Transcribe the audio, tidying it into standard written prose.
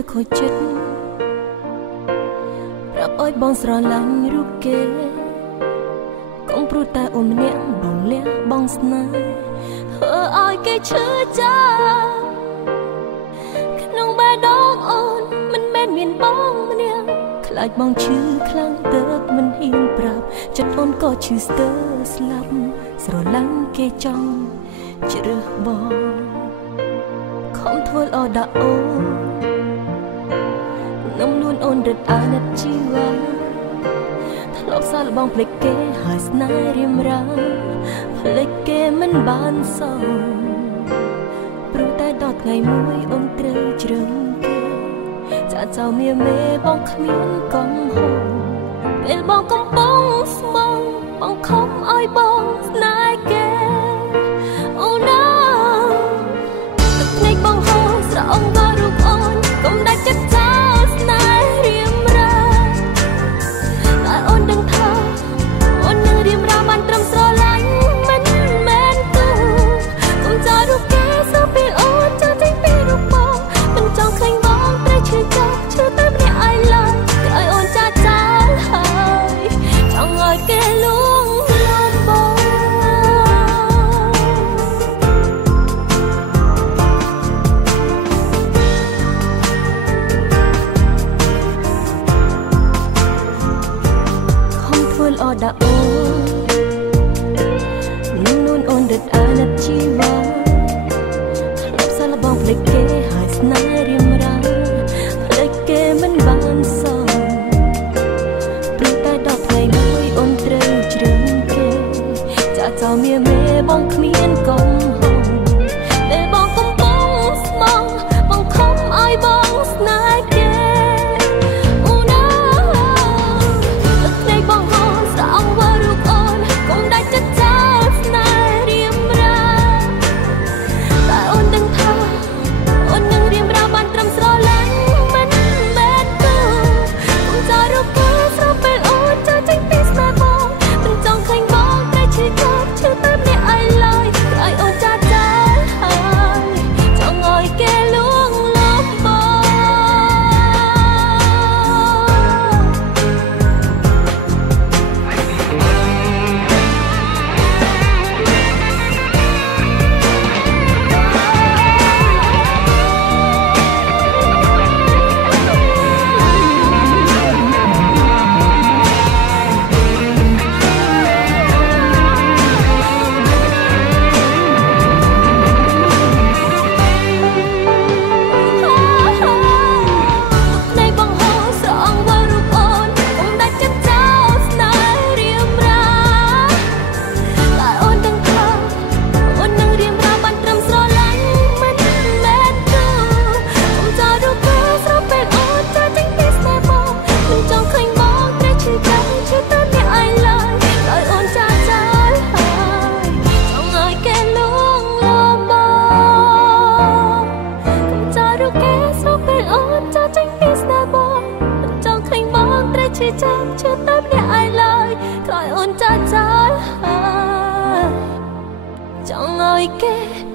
ត្រូវខូចចិត្តប្រាប់អើយបងស្រឡាញ់រូបគេកុំព្រោះតែអូនម្នាក់បងលះបងស្នេហ៍ធ្វើឲ្យគេឈឺចាប់ក្នុងបេះដូងអូនមិនមែនមានបងម្នាក់ខ្លាចបងឈឺខ្លាំងទៅមិនហ៊ានប្រាប់ចិត្តអូនក៏ឈឺស្ទើរស្លាប់ស្រឡាញ់គេចង់ជ្រើសបងខំធ្វើល្អដាក់អូននំលួនអូនរត់អាណិតជីវ៉ាធ្លាប់សាល់បងភ្លេចគេហើយស្នេហ៍រៀមរាភ្លេចគេមិនបានសងព្រោះតែដល់ថ្ងៃមួយអូនត្រូវជ្រើសគេចាចៅមៀមេបងគ្មានកំហុសពេលបងកំពុងស្មងបងខំឲ្យបងស្នេហ៍គេអូនណាទឹកភ្នែកបងហូរស្រអងដល់រូបអូនកុំដាច់ចិត្តចោលស្នេហ៍រៀមរាតែអូនដឹងថាអូននឹងរៀមរាបានត្រឹមស្រឡាញ់មិនមែនគូកុំចោលរូបគេសោះពេលអូនចោលចេញពីរូបបងមិនចង់ឃើញបងត្រូវឈឺចាប់ឈឺតែម្នាក់ឯងឡើយឲ្យអូនចាស់ចោលហើយចង់ឲ្យគេលួងលោមបងល្អដាក់អូននួនអូនរត់អាណិតជីវ៉ាធ្លាប់សាល់បងភ្លេចគេហើយស្នេហ៍រៀមរាភ្លេចគេមិនបានសងព្រោះតែដល់ថ្ងៃមួយអូនត្រូវជ្រើសគេចាចោលមាមេបងគ្មានកំហុសពេលបងកំពុងស្មងបងខំឲ្យបងស្នេហ៍គេចាំឈឺតែម្នាក់ឯងឡើយក្រោយអូនចាស់ចោលហើយចង់ឲ្យគេ